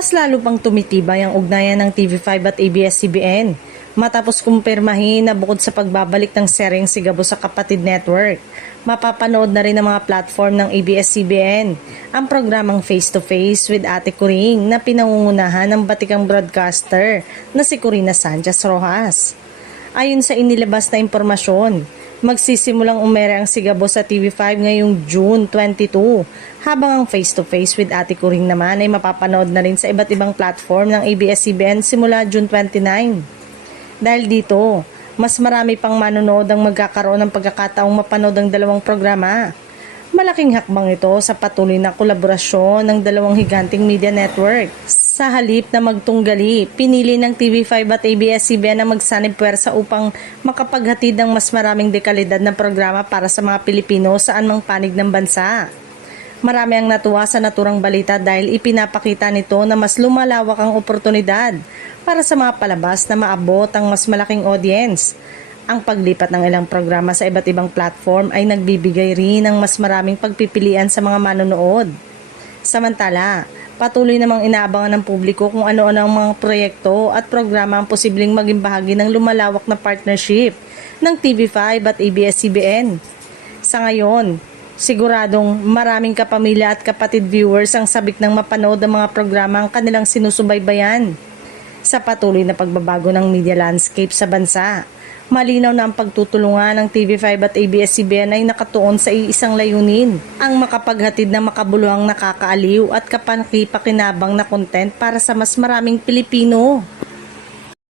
mas lalo pang tumitibay ang ugnayan ng TV5 at ABS-CBN matapos kumpirmahin na bukod sa pagbabalik ng seryeng Sigabo sa Kapatid Network, mapapanood na rin ng mga platform ng ABS-CBN ang programang Face to Face with Ate Coring na pinangungunahan ng batikang broadcaster na si Corina Sanchez Rojas. Ayon sa inilabas na impormasyon, magsisimulang umere ang Sigabo sa TV5 ngayong June 22, habang ang Face to Face with Ate Coring naman ay mapapanood na rin sa iba't ibang platform ng ABS-CBN simula June 29. Dahil dito, mas marami pang manonood ang magkakaroon ng pagkakataong mapanood ang dalawang programa. Malaking hakbang ito sa patuloy na kolaborasyon ng dalawang higanting media network. Sa halip na magtunggali, pinili ng TV5 at ABS-CBN na magsanib puwersa upang makapaghatid ng mas maraming dekalidad na programa para sa mga Pilipino saan mang panig ng bansa. Marami ang natuwa sa naturang balita dahil ipinapakita nito na mas lumalawak ang oportunidad para sa mga palabas na maabot ang mas malaking audience. Ang paglipat ng ilang programa sa iba't ibang platform ay nagbibigay rin ng mas maraming pagpipilian sa mga manonood. Samantala, patuloy namang inaabangan ng publiko kung ano-ano ang mga proyekto at programa ang posibleng maging bahagi ng lumalawak na partnership ng TV5 at ABS-CBN. Sa ngayon, siguradong maraming kapamilya at kapatid viewers ang sabik ng mapanood ang mga programa ang kanilang sinusubaybayan. Sa patuloy na pagbabago ng media landscape sa bansa, malinaw na ang pagtutulungan ng TV5 at ABS-CBN ay nakatuon sa isang layunin, ang makapaghatid ng makabuluhang nakakaaliw at kapaki-pakinabang na content para sa mas maraming Pilipino.